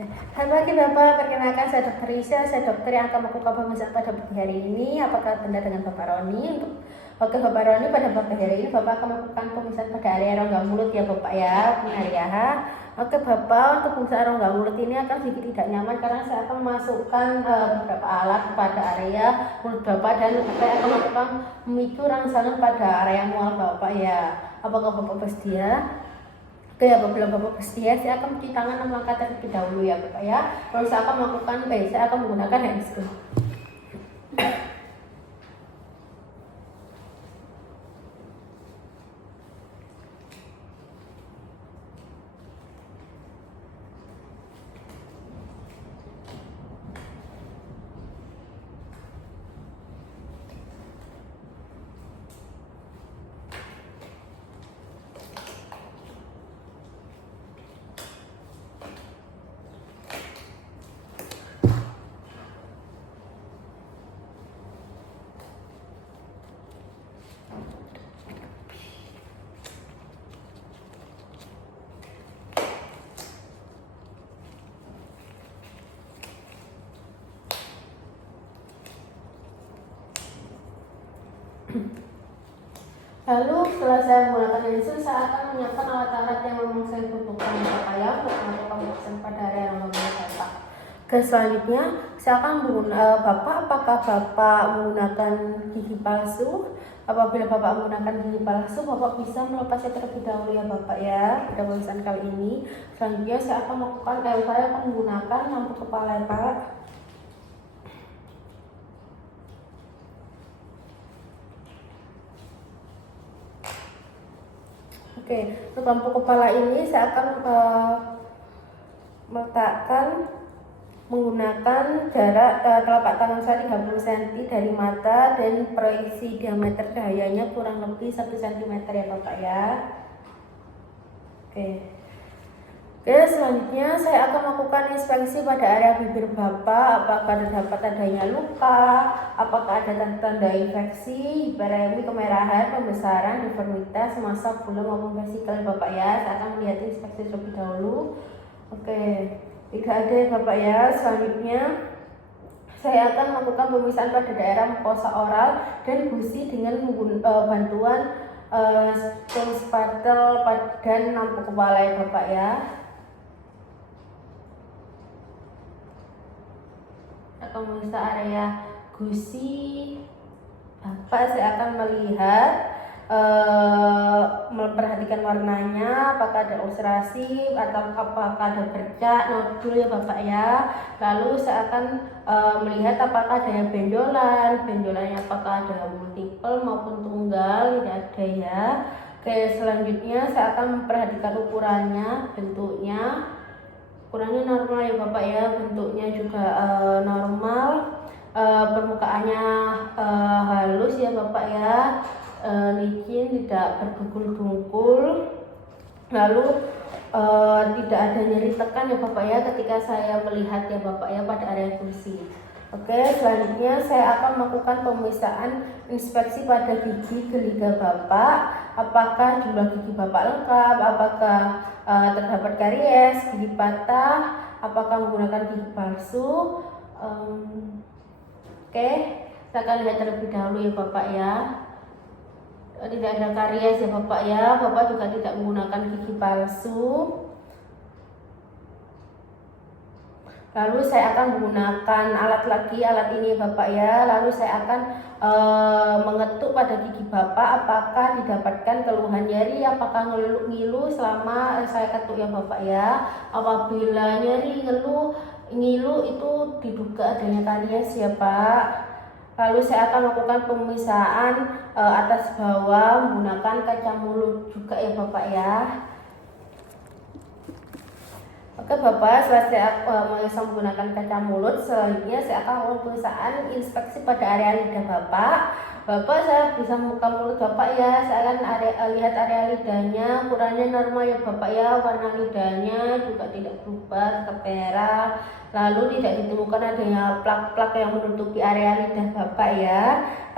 Selamat pagi Bapak, perkenalkan saya Dr. Risa, saya dokter yang akan melakukan pemeriksaan pada pagi hari ini. Apakah benar dengan Bapak Roni? Oke Bapak Roni, pada pagi hari ini Bapak akan melakukan pemeriksaan pada area rongga mulut ya Bapak ya, benar ya. Oke Bapak, untuk pemeriksaan rongga mulut ini akan sedikit tidak nyaman karena saya akan memasukkan beberapa alat pada area mulut Bapak dan saya akan melakukan memicu rangsangan pada area mual Bapak ya. Apakah Bapak bersedia? Oke, apabila Bapak bersedia, saya akan mencuci tangan 6 langkah terlebih dahulu ya Bapak ya. Lalu saya akan menggunakan hand scrub. Lalu setelah saya menggunakan lensa, saya akan menyiapkan alat-alat yang memang saya butuhkan Bapak ya untuk melakukan pemeriksaan pada area rongga mulut Bapak. Oke, selanjutnya saya akan menggunakan apakah Bapak menggunakan gigi palsu? Apabila Bapak menggunakan gigi palsu, Bapak bisa melepasnya terlebih dahulu ya Bapak ya pada pemeriksaan kali ini. Selanjutnya saya akan menggunakan lampu kepala ya Pak. Oke, untuk lampu kepala ini saya akan menggunakan jarak telapak tangan saya 30 cm dari mata dan proyeksi diameter cahayanya kurang lebih 1 cm ya Bapak ya. Oke, selanjutnya saya akan melakukan inspeksi pada area bibir Bapak. Apakah terdapat adanya luka, apakah ada tanda-tanda infeksi, hiperemi, kemerahan, pembesaran, deformitas, massa, bulan maupun vesikel Bapak ya. Saya akan melihat inspeksi terlebih dahulu. Oke, tidak ada ya Bapak ya. Selanjutnya saya akan melakukan pemeriksaan pada daerah mukosa oral dan gusi dengan bantuan spatel dan lampu kepala ya Bapak ya. Akan memeriksa area gusi Bapak. Saya akan melihat memperhatikan warnanya, apakah ada ulcerasi atau apakah ada bercak, nodul ya Bapak ya. Lalu saya akan melihat apakah ada yang benjolannya apakah ada multiple maupun tunggal, tidak ada ya. Oke, selanjutnya saya akan memperhatikan ukurannya, bentuknya. Ukurannya normal ya Bapak ya, bentuknya juga normal, permukaannya halus ya Bapak ya, licin, tidak berdengkul-dengkul. Lalu tidak ada nyeri tekan ya Bapak ya ketika saya melihat ya Bapak ya pada area gusi. Oke, selanjutnya saya akan melakukan pemeriksaan inspeksi pada gigi geliga Bapak. Apakah jumlah gigi Bapak lengkap, apakah terdapat karies, gigi patah, apakah menggunakan gigi palsu. Oke, saya akan lihat terlebih dahulu ya Bapak ya. Tidak ada karies ya Bapak ya, Bapak juga tidak menggunakan gigi palsu. Lalu saya akan menggunakan alat ini Bapak ya. Lalu saya akan mengetuk pada gigi Bapak, apakah didapatkan keluhan nyeri, apakah ngilu selama saya ketuk ya Bapak ya. Apabila nyeri, ngilu itu diduga adanya karies ya Pak. Lalu saya akan melakukan pemeriksaan atas bawah menggunakan kaca mulut juga ya Bapak ya. Oke Bapak, setelah saya menggunakan kaca mulut, selanjutnya saya akan melakukan pemeriksaan inspeksi pada area lidah Bapak. Bapak, saya bisa buka mulut Bapak ya. Saya akan lihat area lidahnya, ukurannya normal ya Bapak ya. Warna lidahnya juga tidak berubah, tetap merah. Lalu tidak ditemukan adanya plak-plak yang menutupi area lidah Bapak ya.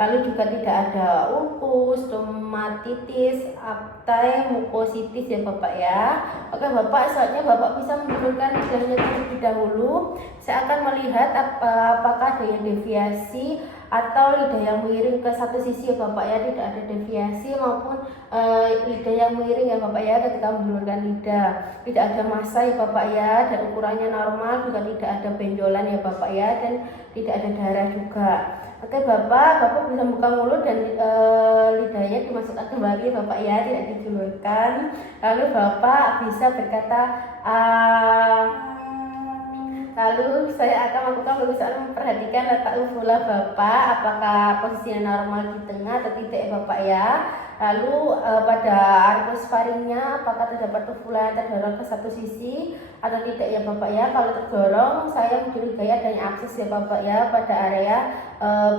Lalu juga tidak ada ulkus, stomatitis, aptai, mukositis ya Bapak ya. Oke Bapak, saatnya Bapak bisa mendudukkan lidahnya terlebih dahulu. Saya akan melihat apakah ada yang deviasi atau lidah yang miring ke satu sisi ya Bapak ya. Tidak ada deviasi maupun lidah yang miring ya Bapak ya ketika menjulurkan lidah. Tidak ada massa ya Bapak ya, dan ukurannya normal, juga tidak ada benjolan ya Bapak ya, dan tidak ada darah juga. Oke Bapak bisa buka mulut dan lidahnya dimasukkan kembali ya Bapak ya, tidak dijulurkan. Lalu Bapak bisa berkata lalu saya akan melakukan pemeriksaan, memperhatikan letak uvula Bapak, apakah posisinya normal di tengah atau tidak ya Bapak ya. Lalu pada arkus faringnya apakah terdapat uvula yang terdorong ke satu sisi atau tidak ya Bapak ya. Kalau terdorong, saya mencurigai adanya akses ya Bapak ya pada area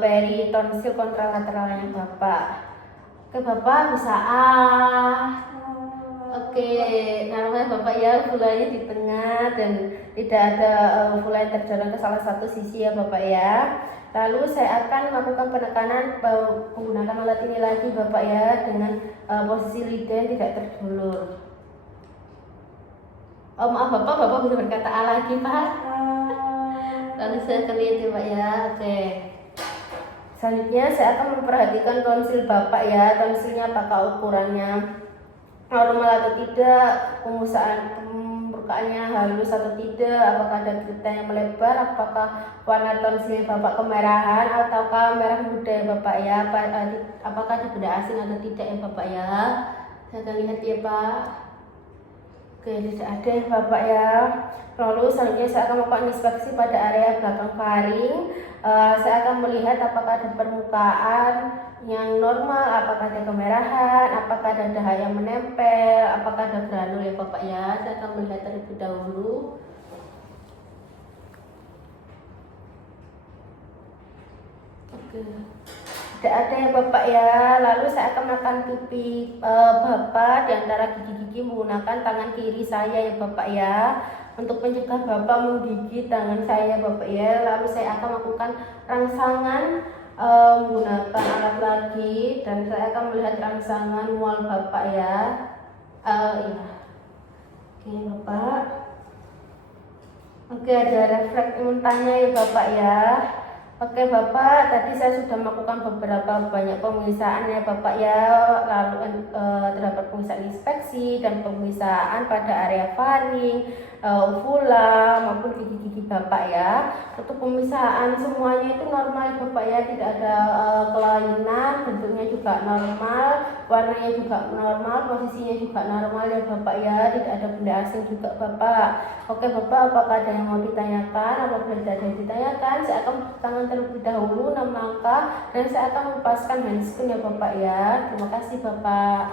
peritonsil kontralateralnya Bapak. Oke Bapak, bisa Oke, namanya Bapak ya, uvulanya di tengah dan tidak ada uvula yang terdorong ke salah satu sisi ya Bapak ya. Lalu saya akan melakukan penekanan menggunakan alat ini lagi Bapak ya, dengan posisi lidah yang tidak terjulur. Maaf Bapak bisa berkata A lagi Pak. Lalu saya akan lihat ya Pak ya. Oke. Selanjutnya saya akan memperhatikan tonsil Bapak ya. Tonsilnya apakah ukurannya normal atau tidak, permukaannya halus atau tidak, apakah ada getah yang melebar, apakah warna tonsil Bapak kemerahan ataukah merah muda ya Bapak ya, apakah ada benda asing atau tidak ya Bapak ya. Saya akan lihat ya Pak. Oke, tidak ada ya Bapak ya. Lalu selanjutnya saya akan melakukan inspeksi pada area belakang faring. Saya akan melihat apakah ada permukaan yang normal, apakah ada kemerahan, apakah ada dahak yang menempel, apakah ada granul ya Bapak ya. Saya akan melihat terlebih dahulu. Oke, tidak ada ya Bapak ya. Lalu saya akan menekan pipi Bapak di antara gigi-gigi menggunakan tangan kiri saya ya Bapak ya, untuk mencegah Bapak menggigit tangan saya Bapak ya. Lalu saya akan melakukan rangsangan menggunakan alat lagi, dan saya akan melihat rangsangan mual Bapak ya. Ya. Oke Bapak. Oke, ada refleks muntahnya ya Bapak ya. Oke Bapak, tadi saya sudah melakukan beberapa banyak pemeriksaan ya Bapak ya. Lalu terdapat pemeriksaan inspeksi dan pemeriksaan pada area faring, uvula maupun gigi-gigi Bapak ya. Untuk pemeriksaan semuanya itu normal Bapak ya, tidak ada kelainan, bentuknya juga normal, warnanya juga normal, posisinya juga normal ya Bapak ya, tidak ada benda asing juga Bapak. Oke Bapak, apakah ada yang mau ditanyakan? Apabila tidak ada yang ditanyakan, saya akan tangan terlebih dahulu 6 langkah dan saya akan melepaskan handscreen ya Bapak ya. Terima kasih Bapak.